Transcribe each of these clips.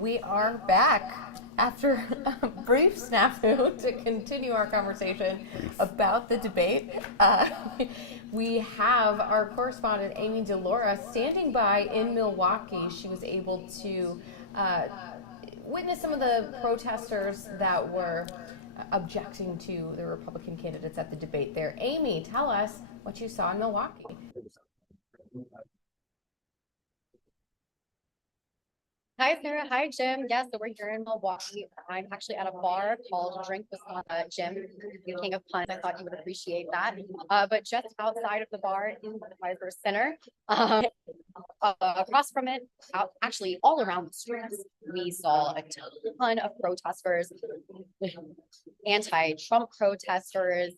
We are back after a brief snafu to continue our conversation about the debate. We have our correspondent Amy DeLaura standing by in Milwaukee. She was able to witness some of the protesters that were objecting to the Republican candidates at the debate there. Amy, tell us what you saw in Milwaukee. Hi, Sarah. Hi, Jim. Yes, so we're here in Milwaukee. I'm actually at a bar called Drink with Jim, the king of puns. I thought you would appreciate that. But just outside of the bar in the Bedford Center, across from it, actually all around the streets, we saw a ton of protesters, anti-Trump protesters,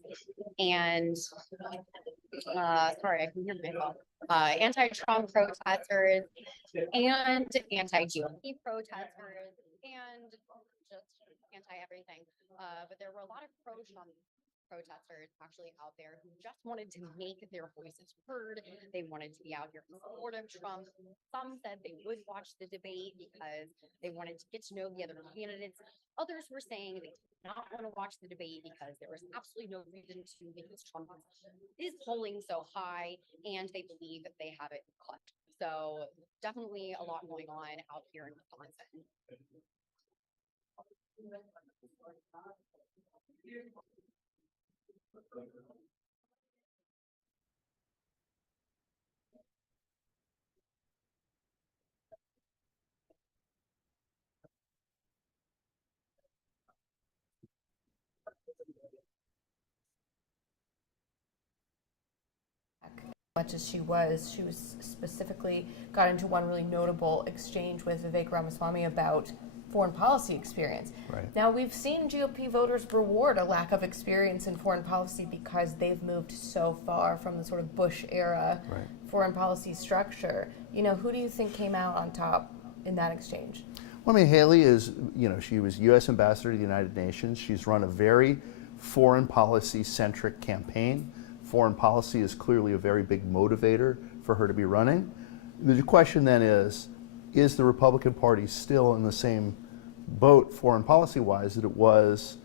and sorry, I can hear myself. Anti-Trump protesters and anti-GOP protesters and just anti-everything. But there were a lot of pro-Trump protesters actually out there who just wanted to make their voices heard. They wanted to be out here in support of Trump. Some said they would watch the debate because they wanted to get to know the other candidates. Others were saying they did not want to watch the debate because there was absolutely no reason to, because Trump is polling so high and they believe that they have it cut. So definitely a lot going on out here in Wisconsin. Much as she was specifically got into one really notable exchange with Vivek Ramaswamy about foreign policy experience. Right. Now, we've seen GOP voters reward a lack of experience in foreign policy because they've moved so far from the sort of Bush era foreign policy structure. You know, who do you think came out on top in that exchange? Well, I mean, Haley is, she was U.S. Ambassador to the United Nations. She's run a very foreign policy-centric campaign. Foreign policy is clearly a very big motivator for her to be running. The question then is the Republican Party still in the same boat foreign policy-wise that it was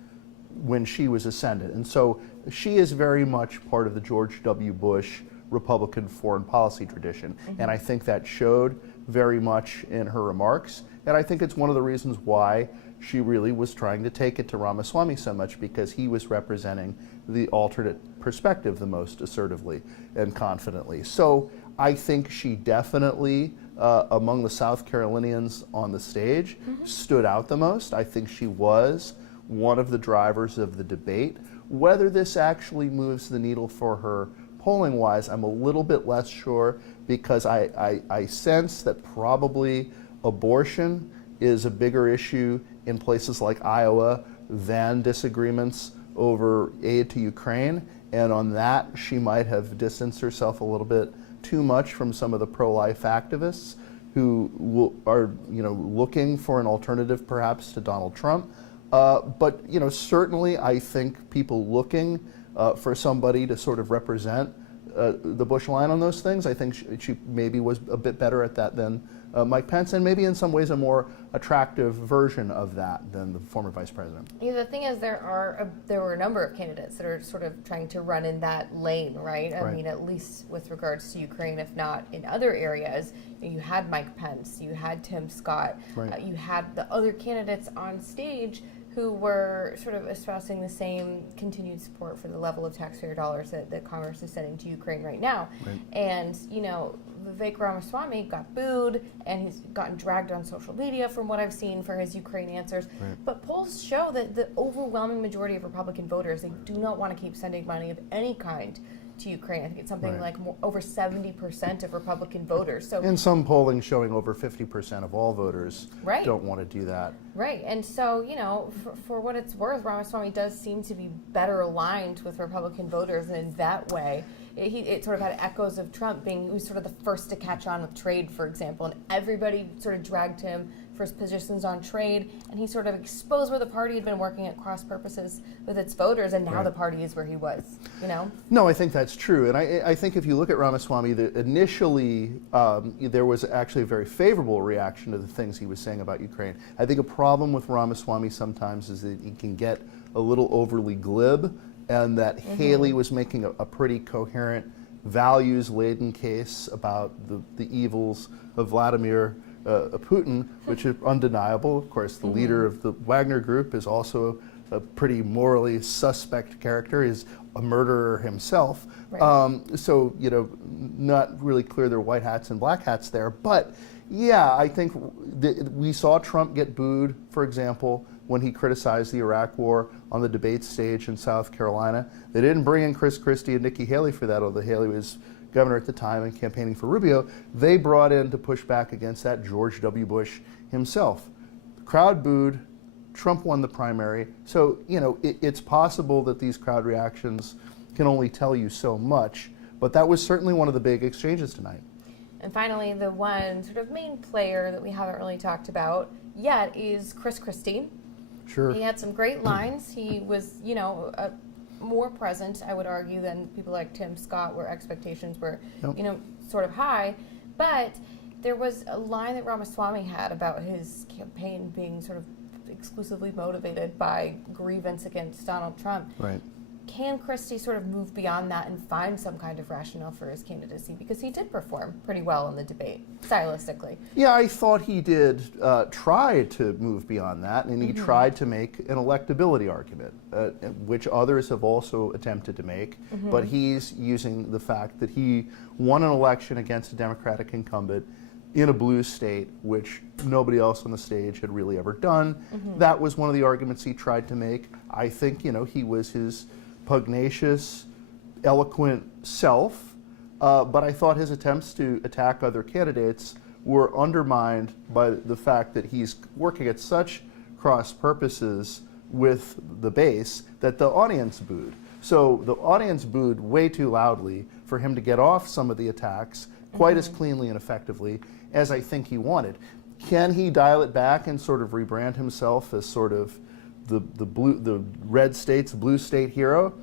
when she was ascended? And so she is very much part of the George W. Bush Republican foreign policy tradition. And I think that showed very much in her remarks. And I think it's one of the reasons why she really was trying to take it to Ramaswamy so much, because he was representing the alternate perspective the most assertively and confidently. So I think she definitely, among the South Carolinians on the stage, stood out the most. I think she was one of the drivers of the debate. Whether this actually moves the needle for her polling-wise, I'm a little bit less sure, because I sense that probably abortion is a bigger issue in places like Iowa than disagreements over aid to Ukraine. And on that, she might have distanced herself a little bit too much from some of the pro-life activists who are, looking for an alternative perhaps to Donald Trump. But certainly I think people looking for somebody to sort of represent the Bush line on those things, I think she maybe was a bit better at that than Mike Pence, and maybe in some ways a more attractive version of that than the former vice president. Yeah, the thing is, there were a number of candidates that are sort of trying to run in that lane, right? I mean, at least with regards to Ukraine, if not in other areas. You had Mike Pence, you had Tim Scott, you had the other candidates on stage who were sort of espousing the same continued support for the level of taxpayer dollars that Congress is sending to Ukraine right now. And, Vivek Ramaswamy got booed, and he's gotten dragged on social media from what I've seen for his Ukraine answers. But polls show that the overwhelming majority of Republican voters, they do not want to keep sending money of any kind to Ukraine. I think it's something like over 70% of Republican voters. So in some polling showing over 50% of all voters don't want to do that. Right, and so, for what it's worth, Ramaswamy does seem to be better aligned with Republican voters, and in that way, it sort of had echoes of Trump being, he was sort of the first to catch on with trade, for example, and everybody sort of dragged him for his positions on trade, and he sort of exposed where the party had been working at cross purposes with its voters, and now the party is where he was, you know? No, I think that's true. And I think if you look at Ramaswamy, initially there was actually a very favorable reaction to the things he was saying about Ukraine. I think a problem with Ramaswamy sometimes is that he can get a little overly glib, and that Haley was making a pretty coherent, values-laden case about the evils of Vladimir Putin, which is undeniable. Of course, the leader of the Wagner Group is also a pretty morally suspect character. He's a murderer himself. Right. So, you know, not really clear there are white hats and black hats there. But yeah, I think we saw Trump get booed, for example, when he criticized the Iraq War on the debate stage in South Carolina. They didn't bring in Chris Christie and Nikki Haley for that, although Haley was governor at the time and campaigning for Rubio. They brought in to push back against that George W. Bush himself. The crowd booed. Trump won the primary. So, you know, it's possible that these crowd reactions can only tell you so much, but that was certainly one of the big exchanges tonight. And finally, the one sort of main player that we haven't really talked about yet is Chris Christie. Sure. He had some great lines. He was, you know, more present, I would argue, than people like Tim Scott, where expectations were, you know, sort of high. But there was a line that Ramaswamy had about his campaign being sort of exclusively motivated by grievance against Donald Trump. Right. Can Christie sort of move beyond that and find some kind of rationale for his candidacy? Because he did perform pretty well in the debate, stylistically. Yeah, I thought he did try to move beyond that, and he tried to make an electability argument, which others have also attempted to make, but he's using the fact that he won an election against a Democratic incumbent in a blue state, which nobody else on the stage had really ever done. That was one of the arguments he tried to make. I think, you know, he was his pugnacious, eloquent self, but I thought his attempts to attack other candidates were undermined by the fact that he's working at such cross purposes with the base that the audience booed. So the audience booed way too loudly for him to get off some of the attacks quite as cleanly and effectively as I think he wanted. Can he dial it back and sort of rebrand himself as sort of the red state's blue state hero?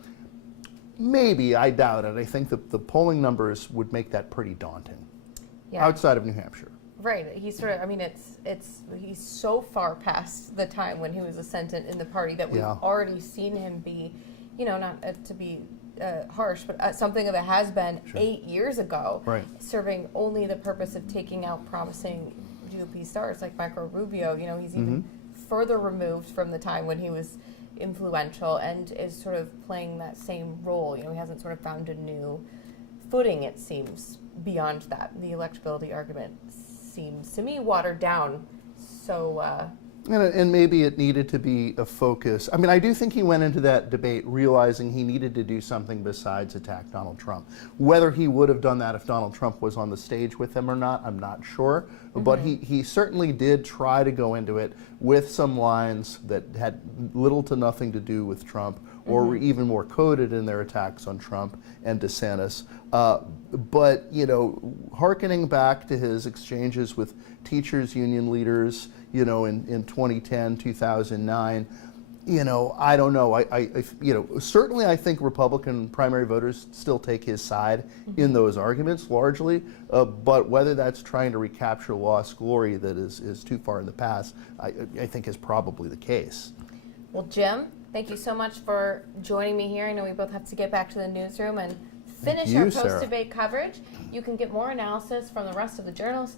Maybe. I doubt it. I think that the polling numbers would make that pretty daunting. Yeah. Outside of New Hampshire. Right. He's sort of, I mean, he's so far past the time when he was ascendant in the party that we've already seen him be, you know, not to be harsh, but something of a has-been 8 years ago, serving only the purpose of taking out promising GOP stars like Marco Rubio. You know, he's even further removed from the time when he was influential and is sort of playing that same role. You know, he hasn't sort of found a new footing, it seems, beyond that. The electability argument seems, to me, watered down. So, and maybe it needed to be a focus. I mean, I do think he went into that debate realizing he needed to do something besides attack Donald Trump. Whether he would have done that if Donald Trump was on the stage with him or not, I'm not sure. But he certainly did try to go into it with some lines that had little to nothing to do with Trump, or were even more coded in their attacks on Trump and DeSantis. But, you know, hearkening back to his exchanges with teachers' union leaders, you know, in 2010, 2009, you know, I don't know. You know, certainly I think Republican primary voters still take his side in those arguments largely, but whether that's trying to recapture lost glory that is too far in the past, I think is probably the case. Well, Jim, thank you so much for joining me here. I know we both have to get back to the newsroom and finish our post-debate coverage. You can get more analysis from the rest of the journalists.